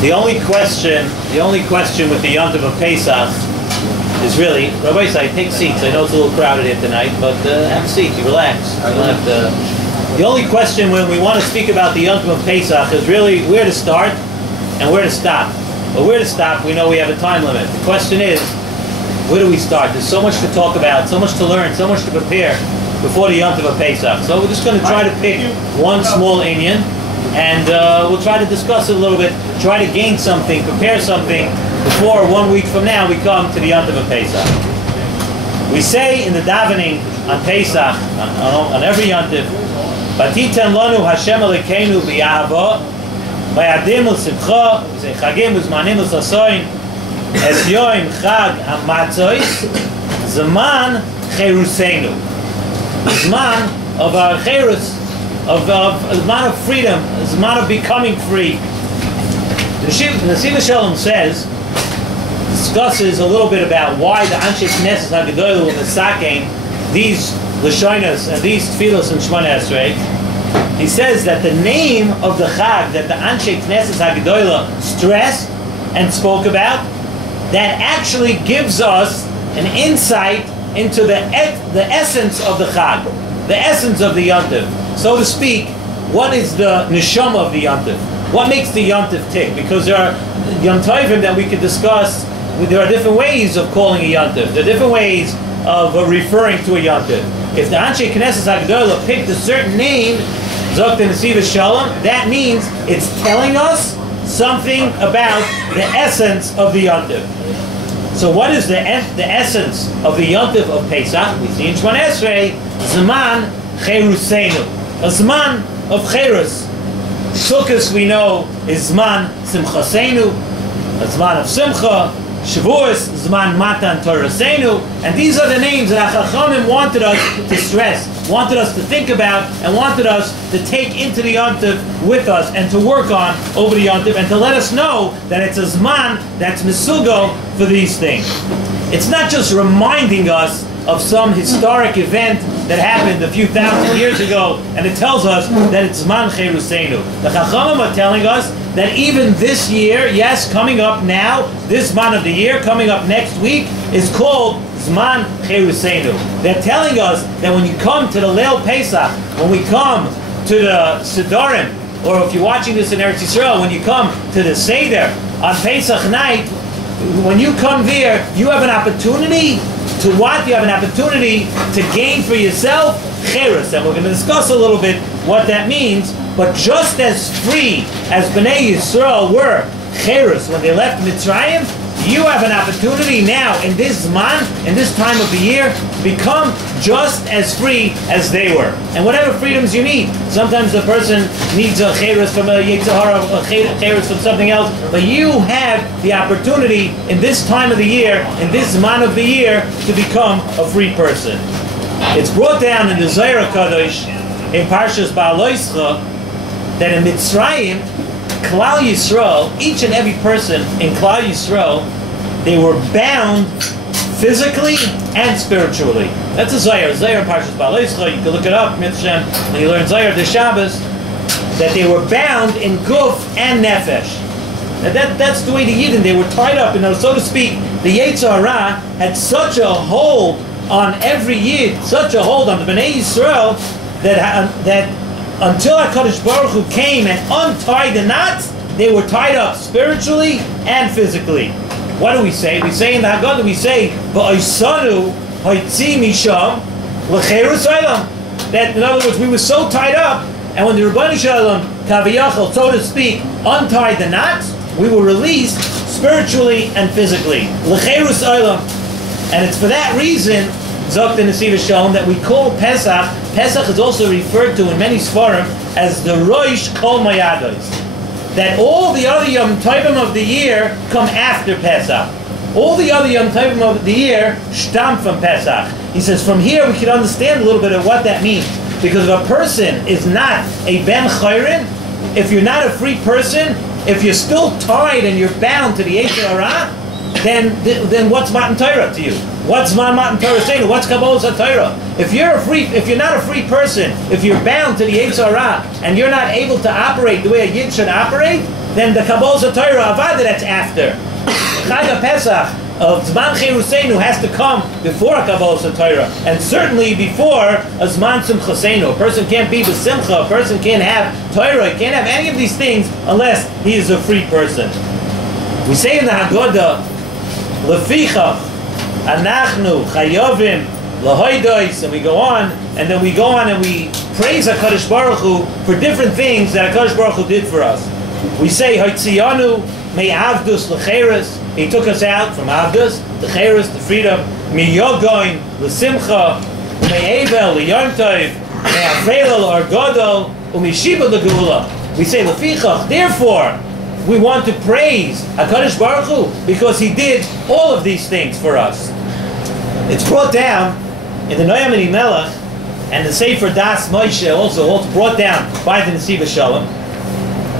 The only question with the Yom Tov of Pesach is really, Rabbi say, take seats. I know it's a little crowded here tonight, but have a seat. You relax. You don't have to. The only question when we want to speak about the Yom Tov of Pesach is really where to start and where to stop. But where to stop, we know we have a time limit. The question is, where do we start? There's so much to talk about, so much to learn, so much to prepare before the Yom Tov of Pesach. So we're just going to try to pick one small inyan, and we'll try to discuss it a little bit, try to gain something, prepare something before 1 week from now we come to the Yom Tov of Pesach. We say in the davening on Pesach, on every Yom Tov, Batiten lanu Hashem Elokeinu b'yahava, v'yadim l'simcha, v'chagim v'zmanim l'sasoin, es yoim chag ha'matzois, zaman cheruseinu. Zman of our cherus, of Zman of freedom, Zman of becoming free. Nesivas Shalom discusses a little bit about why the Anshe Knesset HaGedolah and the Sakein, these Lashonas and these Tfilos and Shemona Esrei. He says that the name of the Chag that the Anshe Knesset HaGedolah stressed and spoke about, that actually gives us an insight into the essence of the Chag, the essence of the Yom Tov. So to speak, what is the neshama of the Yom Tov? What makes the Yom Tov tick? Because there are Yom Tovim that we could discuss. There are different ways of calling a Yom Tov. There are different ways of referring to a Yom Tov. If the Anshe Knesset HaGedolah picked a certain name, Zok the Nesivas Shalom, that means it's telling us something about the essence of the Yom Tov. So what is the essence of the Yom Tov of Pesach? We see in Shemona Esrei, Zman Cheruseinu, a Zman of Cherus. Sukkos we know is Zman Simchaseinu, a Zman of Simcha. Shavuos, Zman Matan Toraseinu, and these are the names that Chachamim wanted us to stress, wanted us to think about, and wanted us to take into the Yom Tov with us and to work on over the Yom Tov, and to let us know that it's a Zman that's Mesugo for these things. It's not just reminding us of some historic event that happened a few thousand years ago, and it tells us that it's Zman Cheruseinu. The Chachamim are telling us that even this year, yes, coming up now, this Zman of the year, coming up next week, is called Zman Cheruseinu. They're telling us that when you come to the Leil Pesach, when we come to the Sidorim, or if you're watching this in Eretz Yisrael, when you come to the Seder on Pesach night, when you come there, you have an opportunity to what? You have an opportunity to gain for yourself Cherus, and we're going to discuss a little bit what that means. But just as free as Bnei Yisrael were Cherus when they left Mitzrayim, you have an opportunity now in this Zman, in this time of the year, to become just as free as they were. And whatever freedoms you need. Sometimes the person needs a Cherus from a Yetzer Hara, a Cherus from something else, but you have the opportunity in this time of the year, in this Zman of the year, to become a free person. It's brought down in the Zohar HaKadosh, in Parshas Ba'aloischa, that in Mitzrayim, Klal Yisrael, each and every person in Klal Yisrael, they were bound physically and spiritually. That's a Zohar. Zohar in Parshas Ba'aloischa, you can look it up, Mitzrayim, when you learn Zohar this Shabbos, that they were bound in Guf and Nefesh. And that's the way the Yidden, they were tied up, so to speak, the Yetzer Hara had such a hold on every Yid, such a hold on the Bnei Yisrael, that until HaKadosh Baruch Hu came and untied the knots, they were tied up spiritually and physically. What do we say? We say in the Haggadah, we say, V'oisanu hoitzi misham l'cherus olam. That, in other words, we were so tied up, and when the Rebbeinu Shalom, Kaviyachal, so to speak, untied the knots, we were released spiritually and physically. L'cherus olam. And it's for that reason, Zok the Nesivas Shalom, that we call Pesach. Pesach is also referred to in many Sfarim as the Rosh Kol Mayados. That all the other Yom Tovim of the year come after Pesach. All the other Yom Tovim of the year stem from Pesach. He says from here we can understand a little bit of what that means. Because if a person is not a Ben Chayrin, if you're not a free person, if you're still tied and you're bound to the Yetzer Hara, then what's Matan Torah to you? What's Matan Torah saying? What's Kabbalah Torah? If you're not a free person, if you're bound to the Yetzer Hara and you're not able to operate the way a Yid should operate, then the Kabbalah Torah Avada, that's after. Chag Pesach of Zman Cheruseinu has to come before a Kabbalah Torah, and certainly before a Zman Simchaseinu. A person can't be b'simcha, a person can't have Torah, can't have any of these things unless he is a free person. We say in the Haggadah, Lefichach, Anachnu, Chayovim, Lahoidois, and we go on, and then we go on and we praise HaKadosh Baruch Hu for different things that HaKadosh Baruch Hu did for us. We say, Hoitzianu, Me'avdus L'cheres, He took us out from Avdus, the Cheres, the freedom, Miyogoin, L'simcha, Me'evel, L'yom Tov, Me'afrela, L'argodol, U'mishiba L'geula. We say, Lefichach, therefore, we want to praise HaKadosh Baruch Hu because He did all of these things for us. It's brought down in the Noam and Melech and the Sefer Das Moshe also brought down by the Nesivas Shalom,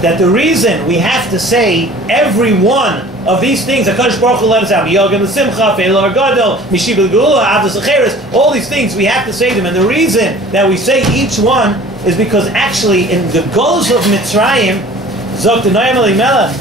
that the reason we have to say every one of these things, HaKadosh Baruch Hu let us have, Yogim L'simcha, Fe'el Argadol, Mishib L'Geula, Avdus L'cheres, all these things we have to say them, and the reason that we say each one is because actually in the goals of Mitzrayim, Zok the Noam Elimelech,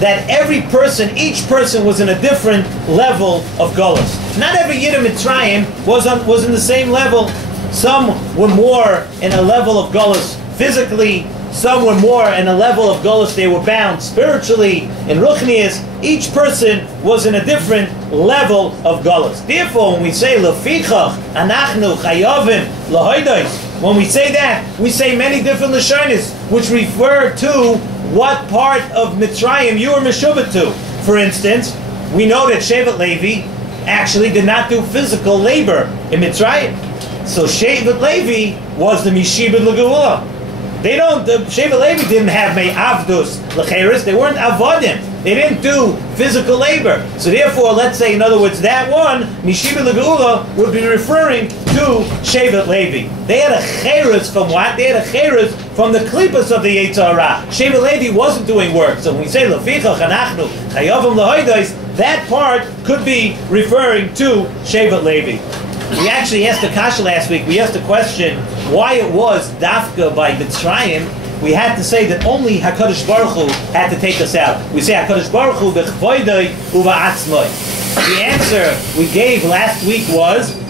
that every person, each person was in a different level of Golus. Not every Yid in Mitzrayim was in the same level. Some were more in a level of Golus physically, some were more in a level of Golus, they were bound spiritually, in Ruchnias. Each person was in a different level of Golus. Therefore, when we say Lefichach, Anachnu, Chayovim, Lahoidois, when we say that, we say many different Lashonis, which refer to what part of Mitzrayim you were Meshubah to. For instance, we know that Shevet Levi actually did not do physical labor in Mitzrayim. So Shevet Levi was the Mishibah L'Geula. Shevet Levi didn't have Me'avdus L'cheres, they weren't Avodim. They didn't do physical labor. So therefore, let's say, in other words, that one, Mishibah L'Geula, would be referring to Shevet Levi. They had a cheres from what? They had a cheres from the klipas of the Yetzer Hara. Shevet Levi wasn't doing work. So when we say Lefichach, Anachnu, Chayovim Lahoidois, that part could be referring to Shevet Levi. We actually asked the kasha last week. We asked the question why it was dafka by Mitzrayim. We had to say that only HaKadosh Baruch Hu had to take us out. We say HaKadosh Baruch Hu b'chvoidoi uva'atzmoi. The answer we gave last week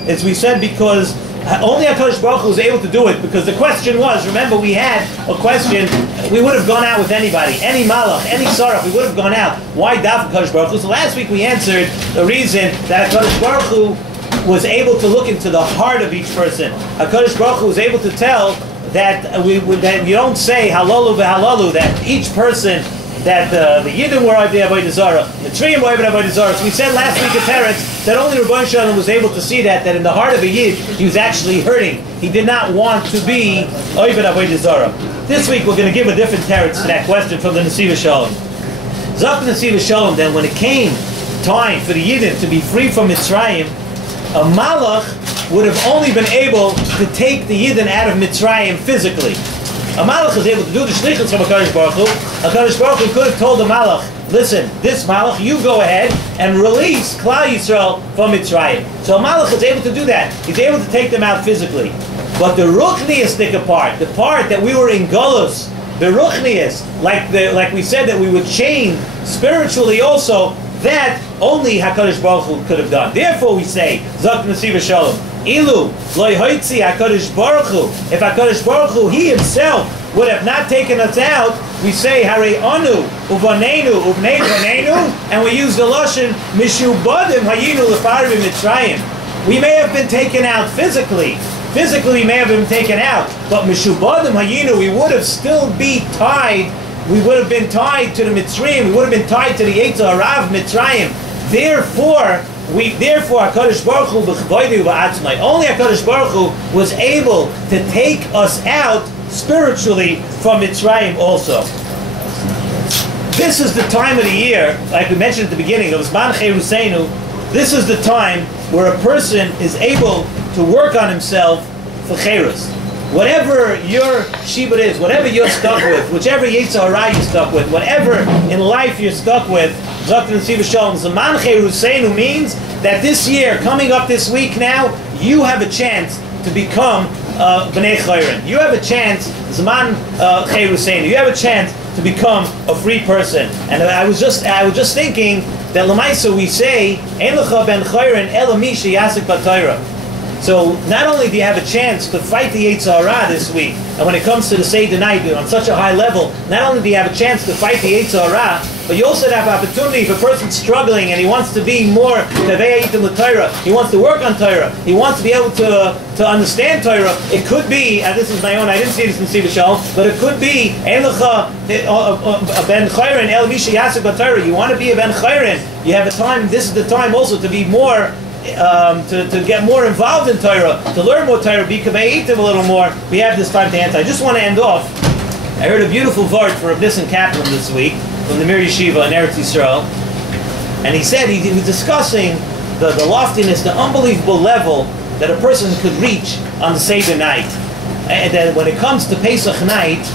is we said because only HaKadosh Baruch Hu was able to do it, because the question was, remember we had a question, we would have gone out with anybody, any malach, any sarach, we would have gone out. Why daf HaKadosh Baruch Hu? So last week we answered the reason that HaKadosh Baruch Hu was able to look into the heart of each person. HaKadosh Baruch Hu was able to tell that that you don't say halalu v'halalu, that each person, that the Yidden were Avodah Zarah, the Triim were Avodah Zarah. So we said last week at parents that only Rabban Shalom was able to see that in the heart of a Yid, he was actually hurting. He did not want to be Avodah Zarah. This week we're going to give a different teretz to that question from the Nesivas Shalom. Zok Nesivas Shalom, then when it came time for the Yidden to be free from Mitzrayim, a malach would have only been able to take the Yidden out of Mitzrayim physically. A malach was able to do the shlichus from HaKadosh Baruch Hu. HaKadosh Baruch Hu could have told the malach, listen, this malach, you go ahead and release Klal Yisrael from Mitzrayim. So a malach was able to do that. He's able to take them out physically. But the ruchniistic part, the part that we were in Golus, the ruchniis, like we said that we would chain spiritually also, that only HaKadosh Baruch Hu could have done. Therefore we say, Zok Nesivas Shalom, Ilu, Loi Hoitzi HaKadosh Baruch Hu, if HaKadosh Baruch Hu, He Himself, would have not taken us out, we say, Hare Anu, Uvanenu, Uvnei Vanenu, and we use the Lashon, Mishubadim Hayinu Lefarim Mitzrayim. We may have been taken out physically. Physically we may have been taken out, but Mishubadim Hayinu, we would have still be tied. We would have been tied to the Mitzrayim. We would have been tied to the Yetzer Hara of Mitzrayim. Therefore, HaKadosh Baruch Hu b'chvoidei u'ba'atzmai. Only HaKadosh Baruch Hu was able to take us out spiritually from Mitzrayim also. This is the time of the year, like we mentioned at the beginning, of Zman Cheruseinu. This is the time where a person is able to work on himself for Cherus. Whatever your shibud is, whatever you're stuck with, whichever Yetzer Hara you're stuck with, whatever in life you're stuck with, Zok Nesivas Shalom, Zaman Cheruseinu means that this year, coming up this week now, you have a chance to become B'nai Chayrin. You have a chance, Zaman Cheruseinu, you have a chance to become a free person. And I was just thinking that Lamaisa we say, Ein lecha ben chayrin ela mi sheyasik b'Torah. So not only do you have a chance to fight the Yetzer Hara this week, and when it comes to the Seder night on such a high level, not only do you have a chance to fight the Yetzer Hara, but you also have opportunity if a person's struggling and he wants to be more Torah, he wants to work on Torah, he wants to be able to understand Torah. It could be, and this is my own, I didn't see this in Nesivas Shalom, but it could be Ein lecha ben chayrin el mi sheyasik b'Torah. You want to be a ben chayrin, you have a time, this is the time also to be more to get more involved in Torah, to learn more Torah, be kaveitiv a little more. We have this time to answer. I just want to end off. I heard a beautiful word for Rav Nissen Kaplan this week from the Mir Yeshiva in Eretz Yisrael, and he said he was discussing the loftiness, the unbelievable level that a person could reach on the Seder night, and that when it comes to Pesach night,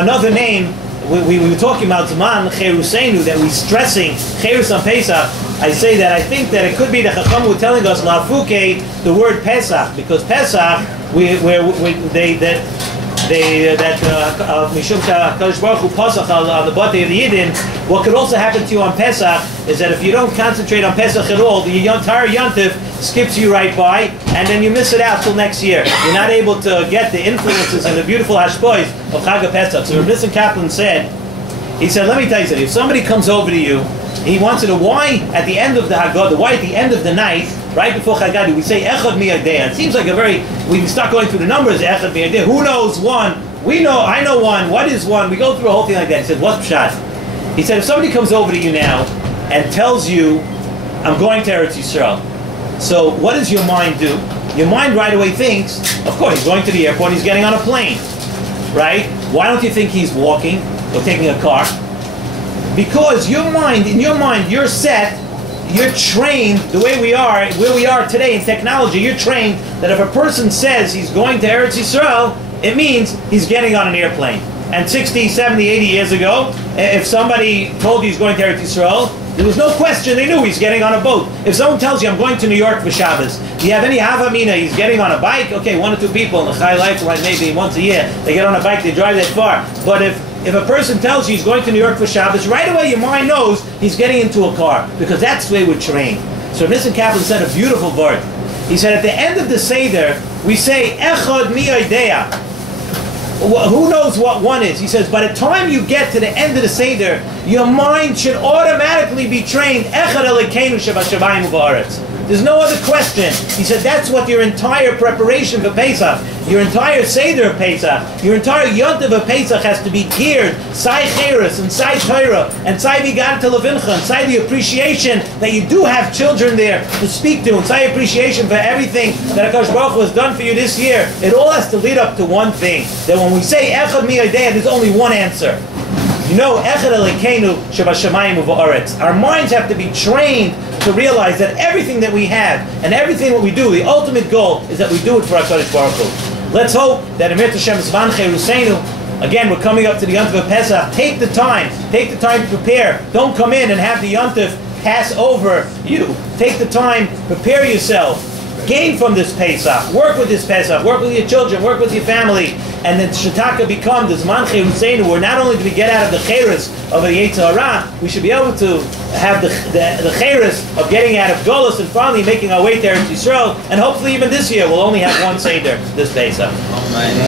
another name. We were talking about Zman Cheruseinu, that we're stressing Cherus on Pesach. I say that I think that it could be the Chacham were telling us Lafuke the word Pesach, because Pesach Mishum Kadosh Baruch Hu Pasach on the Batei of the Yidden. What could also happen to you on Pesach is that if you don't concentrate on Pesach at all, the entire Yontif skips you right by, and then you miss it out till next year. You're not able to get the influences and the beautiful hashpois of Chag Pesach. So Rav Nissen Kaplan said, let me tell you something. If somebody comes over to you, he wants to know why at the end of the Haggadah, why at the end of the night, right before Haggadah, we say Echad Mi'adeh. It seems like we start going through the numbers, Echad Mi'adeh. Who knows one? We know, I know one. What is one? We go through a whole thing like that. He said, what's Pshat? He said, if somebody comes over to you now and tells you, I'm going to Eretz Yisrael, so what does your mind do? Your mind right away thinks, of course, he's going to the airport, he's getting on a plane, right? Why don't you think he's walking or taking a car? Because in your mind, you're set, you're trained, the way we are, where we are today in technology, you're trained that if a person says he's going to Eretz Yisrael, it means he's getting on an airplane. And 60, 70, 80 years ago, if somebody told you he's going to Eretz Yisrael, there was no question, they knew he's getting on a boat. If someone tells you, I'm going to New York for Shabbos, do you have any Havamina, he's getting on a bike? Okay, one or two people in the Chai Lifeline, maybe once a year, they get on a bike, they drive that far. But if a person tells you he's going to New York for Shabbos, right away your mind knows he's getting into a car, because that's the way we're trained. So Nissen Kaplan said a beautiful word. He said at the end of the Seder, we say, Echad mi'idea. Who knows what one is? He says, by the time you get to the end of the Seder, your mind should automatically be trained. Echad Elokeinu shebashamayim u'ba'aretz. There's no other question. He said that's what your entire preparation for Pesach, your entire Seder of Pesach, your entire Yontiv of Pesach has to be geared, Sai Cheres, and Sai Torah, and Sai Vigan Televincha, and Sai the appreciation that you do have children there to speak to, and Sai appreciation for everything that HaKadosh Baruch Hu has done for you this year. It all has to lead up to one thing, that when we say Echad Mi'adeh, there's only one answer. Echad Elokeinu shebashamayim u'ba'aretz. Our minds have to be trained to realize that everything that we have and everything that we do, the ultimate goal is that we do it for HaKadosh Baruch Hu. Let's hope that Amir Tashem Zman Cheruseinu, again, we're coming up to the Yontif of Pesach. Take the time to prepare. Don't come in and have the Yontif pass over you. Take the time, prepare yourself. Gain from this Pesach. Work with this Pesach. Work with your children. Work with your family. And then Shataka become the Zman Cheruseinu, where not only do we get out of the Cheres of the Yetzer Hara, we should be able to have the Cheres of getting out of Golus and finally making our way to Eretz Yisrael. And hopefully even this year we'll only have one Seder this Pesach.